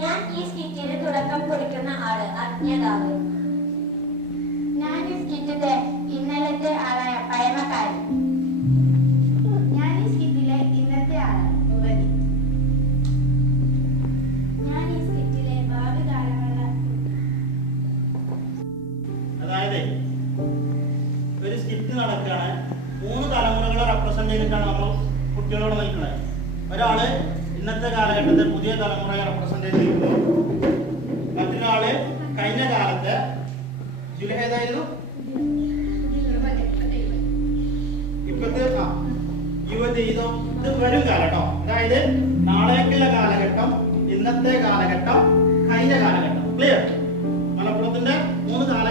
ഞാൻ ഈ സ്കിറ്റിന് തുടക്കം കുറിക്കുന്ന ആൾ അജ്ഞതാവ്. ഞാൻ ഈ സ്കിറ്റിലെ ഇന്നലത്തെ ആളായ പഴമക്കാരൻ ഞാൻ ഈ സ്കിറ്റിലെ ഇന്നത്തെ ആൾ യുവതി. ഞാൻ ഈ സ്കിറ്റിലെ ഭാവി അതായത് ഒരു സ്കിറ്റ് നടക്കുകയാണ് മൂന്ന് തലമുറകളെ റെപ്രസെന്റ് ചെയ്തിട്ടാണ് നമ്മൾ കുട്ടികളോട് നിൽക്കുന്നത് ഒരാൾ ഇന്നത്തെ കാലഘട്ടത്തെ പുതിയ തലമുറയെ റെപ്രസെന്റ് ചെയ്തിരിക്കുന്നു മറ്റൊരാൾ കഴിഞ്ഞ കാലത്തെ ജുലൈ ഏതായിരുന്നു? ഇപ്പത്തെ ആ, യുവതി ഇതോ ഇത് വരും കാലഘട്ടം അതായത് നാളേക്കുള്ള കാലഘട്ടം ഇന്നത്തെ കാലഘട്ടം കഴിഞ്ഞ കാലഘട്ടം. ക്ലിയർ മലപ്പുറത്തിന്റെ മൂന്ന് കാലഘട്ടങ്ങളാട്ടോ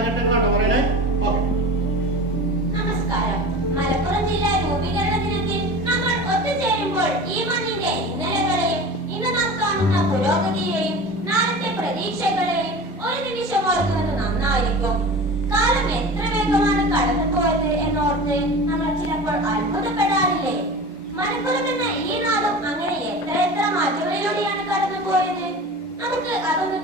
നാളത്തെ പ്രതീക്ഷകളെയും ഒരു നിമിഷം ഓർക്കുന്നത് നന്നായിരിക്കും. കാലം എത്ര വേഗമാണ് കടന്നു പോയത് എന്നോർത്ത് നമ്മൾ ചിലപ്പോൾ അത്ഭുതപ്പെടാറില്ലേ? മലപ്പുറം എന്ന ഈ നാടും അങ്ങനെ എത്ര എത്ര മാറ്റങ്ങളിലൂടെയാണ് കടന്നു പോയത് നമുക്ക് അതൊന്ന്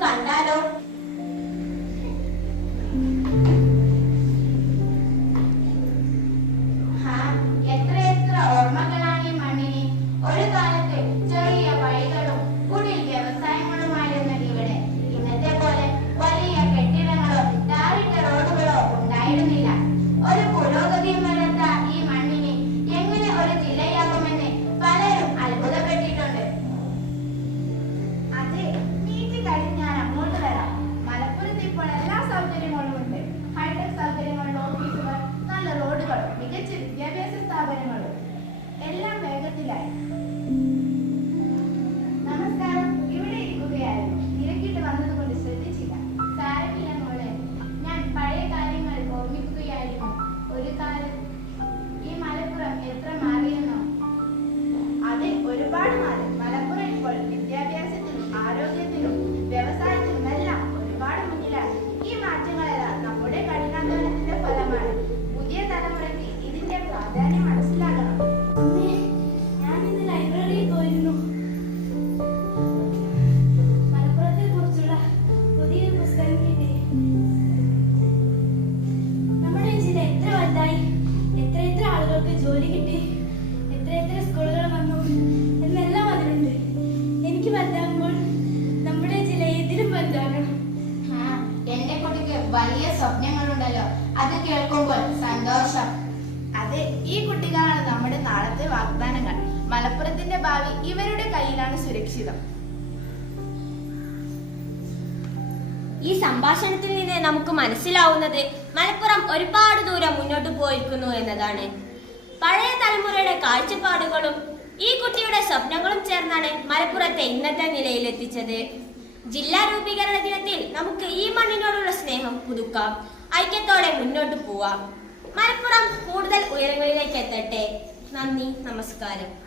life. വലിയ സ്വപ്നങ്ങളുണ്ടല്ലോ. അത് കേൾക്കുമ്പോൾ സന്തോഷം. അതെ ഈ കുട്ടികളാണ് നമ്മുടെ നാളത്തെ വാഗ്ദാനങ്ങൾ. മലപ്പുറത്തിന്റെ ഭാവി ഇവരുടെ കയ്യിലാണ് സുരക്ഷിതം. ഈ സംഭാഷണത്തിൽ നിന്ന് നമുക്ക് മനസ്സിലാവുന്നത് മലപ്പുറം ഒരുപാട് ദൂരം മുന്നോട്ട് പോയിരിക്കുന്നു എന്നതാണ്. പഴയ തലമുറയുടെ കാഴ്ചപ്പാടുകളും ഈ കുട്ടിയുടെ സ്വപ്നങ്ങളും ചേർന്നാണ് മലപ്പുറത്തെ ഇന്നത്തെ നിലയിലെത്തിച്ചത്. ജില്ലാ രൂപീകരണ ദിനത്തിൽ നമുക്ക് ഈ മണ്ണിനോടുള്ള സ്നേഹം പുതുക്കാം. ഐക്യത്തോടെ മുന്നോട്ട് പോവാം. മലപ്പുറം കൂടുതൽ ഉയരങ്ങളിലേക്ക് എത്തട്ടെ. നന്ദി നമസ്കാരം.